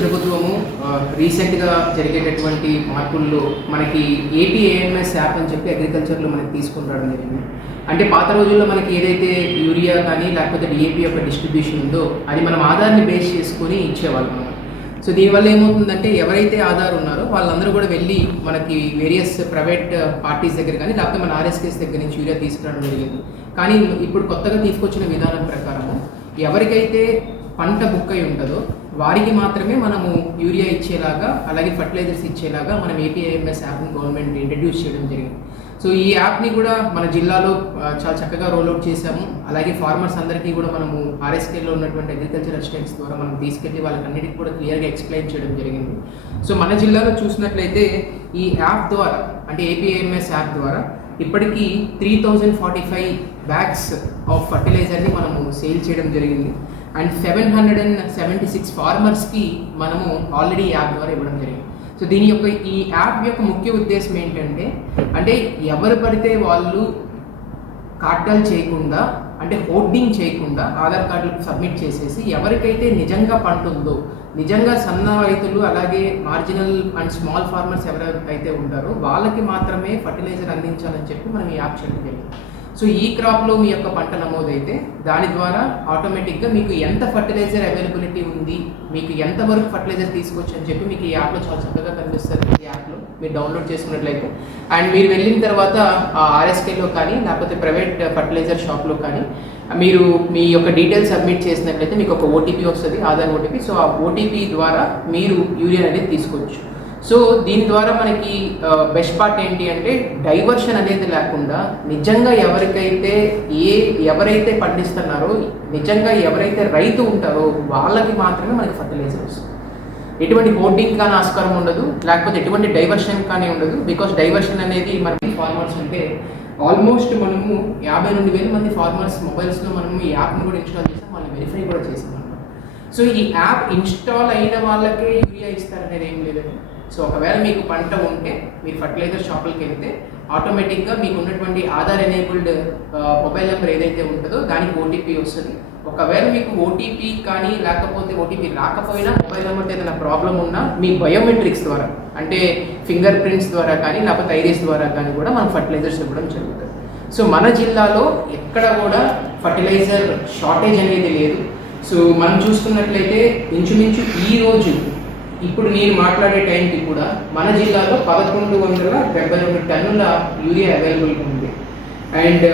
ప్రభుత్వము రీసెంట్గా జరిగేటటువంటి మార్పుల్లో మనకి ఏపీ ఏఎంఎస్ యాప్ అని చెప్పి అగ్రికల్చర్లో మనకి తీసుకుని రావడం జరిగింది. అంటే పాత రోజుల్లో మనకి ఏదైతే యూరియా కానీ లేకపోతే డిఏపి యొక్క డిస్ట్రిబ్యూషన్ ఉందో అది మనం ఆధార్ని బేస్ చేసుకొని ఇచ్చేవాళ్ళం మనం. సో దీనివల్ల ఏమవుతుందంటే ఎవరైతే ఆధార్ ఉన్నారో వాళ్ళందరూ కూడా వెళ్ళి మనకి వేరియస్ ప్రైవేట్ పార్టీస్ దగ్గర కానీ లేకపోతే మన ఆర్ఎస్కేస్ దగ్గర నుంచి యూరియా తీసుకురావడం జరిగింది. కానీ ఇప్పుడు కొత్తగా తీసుకొచ్చిన విధానం ప్రకారము ఎవరికైతే పంట బుక్ అయి ఉంటుందో వారికి మాత్రమే మనము యూరియా ఇచ్చేలాగా అలాగే ఫర్టిలైజర్స్ ఇచ్చేలాగా మనం ఏపీఐఎంఎస్ యాప్ని గవర్నమెంట్ ఇంట్రడ్యూస్ చేయడం జరిగింది. సో ఈ యాప్ని కూడా మన జిల్లాలో చాలా చక్కగా రోల్అవుట్ చేశాము. అలాగే ఫార్మర్స్ అందరికీ కూడా మనము ఆర్ఎస్కేలో ఉన్నటువంటి అగ్రికల్చర్ అసిస్టెంట్స్ ద్వారా మనం తీసుకెళ్ళి వాళ్ళకన్నిటికీ కూడా క్లియర్గా ఎక్స్ప్లెయిన్ చేయడం జరిగింది. సో మన జిల్లాలో చూసినట్లయితే ఈ యాప్ ద్వారా అంటే ఏపీఐఎంఎస్ యాప్ ద్వారా ఇప్పటికీ 3045 బ్యాగ్స్ ఆఫ్ ఫర్టిలైజర్ని మనము సేల్ చేయడం జరిగింది. అండ్ 776 ఫార్మర్స్కి మనము ఆల్రెడీ యాప్ ద్వారా ఇవ్వడం జరిగింది. సో ఈ యాప్ యొక్క ముఖ్య ఉద్దేశం ఏంటంటే అంటే ఎవరు పడితే వాళ్ళు కార్డులు చేయకుండా అంటే హోర్డింగ్ చేయకుండా ఆధార్ కార్డులు సబ్మిట్ చేసేసి ఎవరికైతే నిజంగా పంట ఉందో నిజంగా సన్న రైతులు అలాగే మార్జినల్ అండ్ స్మాల్ ఫార్మర్స్ ఎవరైతే ఉంటారో వాళ్ళకి మాత్రమే ఫర్టిలైజర్ అందించాలని చెప్పి మనం ఈ యాప్ చేయడం జరిగింది. సో ఈ క్రాప్లో మీ యొక్క పంట నమోదైతే దాని ద్వారా ఆటోమేటిక్గా మీకు ఎంత ఫర్టిలైజర్ అవైలబిలిటీ ఉంది, మీకు ఎంతవరకు ఫర్టిలైజర్ తీసుకోవచ్చు అని చెప్పి మీకు ఈ యాప్లో చాలా చక్కగా కనిపిస్తుంది. ఈ యాప్లో మీరు డౌన్లోడ్ చేసుకున్నట్లయితే అండ్ మీరు వెళ్ళిన తర్వాత ఆర్ఎస్కేలో కానీ లేకపోతే ప్రైవేట్ ఫర్టిలైజర్ షాప్లో కానీ మీరు మీ యొక్క డీటెయిల్స్ సబ్మిట్ చేసినట్లయితే మీకు ఒక ఓటీపీ వస్తుంది, ఆధార్ ఓటీపీ. సో ఆ ఓటీపీ ద్వారా మీరు యూరియా అనేది తీసుకోవచ్చు. సో దీని ద్వారా మనకి బెస్ట్ పార్ట్ ఏంటి అంటే డైవర్షన్ అనేది లేకుండా నిజంగా ఎవరైతే పండిస్తున్నారో నిజంగా ఎవరైతే రైతు ఉంటారో వాళ్ళకి మాత్రమే మనకి ఫర్టిలైజర్ వస్తుంది. ఎటువంటి హోర్డింగ్ కానీ ఆస్కారం ఉండదు, లేకపోతే ఎటువంటి డైవర్షన్ కానీ ఉండదు. బికాస్ డైవర్షన్ అనేది మనకి ఫార్మర్స్ అంటే ఆల్మోస్ట్ మనము 52,000 మంది ఫార్మర్స్ మొబైల్స్లో మనము ఈ యాప్ని కూడా ఇన్స్టాల్ చేసాం, వాళ్ళని వెరిఫై కూడా చేసాం అనమాట. సో ఈ యాప్ ఇన్స్టాల్ అయిన వాళ్ళకే యూరియా ఇస్తారనేది ఏం లేదండి. సో ఒకవేళ మీకు పంట ఉంటే మీరు ఫర్టిలైజర్ షాపులకి వెళ్తే ఆటోమేటిక్గా మీకు ఉన్నటువంటి ఆధార్ ఎనేబుల్డ్ మొబైల్ నెంబర్ ఏదైతే ఉంటుందో దానికి ఓటీపీ వస్తుంది. ఒకవేళ మీకు ఓటీపీ కానీ లేకపోతే ఓటీపీ రాకపోయినా మొబైల్ నెంబర్తో ఏదైనా ప్రాబ్లం ఉన్నా మీ బయోమెట్రిక్స్ ద్వారా అంటే ఫింగర్ ప్రింట్స్ ద్వారా కానీ లేకపోతే ఐరిస్ ద్వారా కానీ కూడా మనం ఫర్టిలైజర్స్ ఇవ్వడం జరుగుతుంది. సో మన జిల్లాలో ఎక్కడ కూడా ఫర్టిలైజర్ షార్టేజ్ అనేది లేదు. సో మనం చూసుకున్నట్లయితే ఇంచుమించు ఈరోజు ఇప్పుడు నేను మాట్లాడే టైంకి కూడా మన జిల్లాలో 1172 టన్నుల యూరియా అవైలబుల్గా ఉంది. అండ్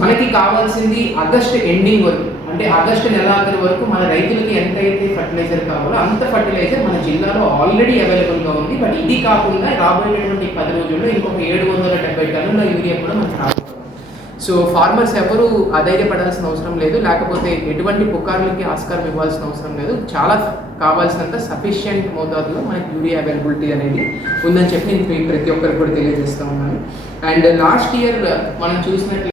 మనకి కావాల్సింది ఆగస్ట్ ఎండింగ్ వరకు అంటే ఆగస్టు నెలాఖరు వరకు మన రైతులకి ఎంతైతే ఫర్టిలైజర్ కావాలో అంత ఫర్టిలైజర్ మన జిల్లాలో ఆల్రెడీ అవైలబుల్గా ఉంది. బట్ ఇది కాకుండా రాబోయేటువంటి 10 రోజుల్లో ఇంకొక 770 టన్నుల యూరియా కూడా మనకు రాబోతుంది. సో ఫార్మర్స్ ఎవరు అధైర్యపడాల్సిన అవసరం లేదు, లేకపోతే ఎటువంటి పుకార్లకి ఆస్కారం ఇవ్వాల్సిన అవసరం లేదు. చాలా కావాల్సినంత సఫిషియంట్ మోతాదులో మనకి యూరియా అవైలబిలిటీ అనేది ఉందని చెప్పి నేను ప్రతి ఒక్కరికి కూడా తెలియజేస్తూ ఉన్నాను. అండ్ లాస్ట్ ఇయర్ మనం చూసినట్లయితే